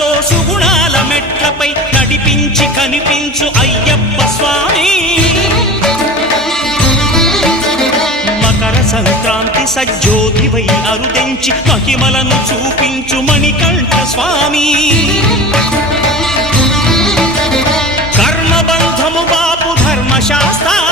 సుఖాలతో సుగుణాల మెట్లపై నడిపించి కనిపించు అయ్యప్ప స్వామి. మకర సంక్రాంతి సజ్జోతివై అరుదెంచి మహిమలను చూపించు మణికంఠ స్వామి. కర్మబంధము బాపు ధర్మశాస్త్ర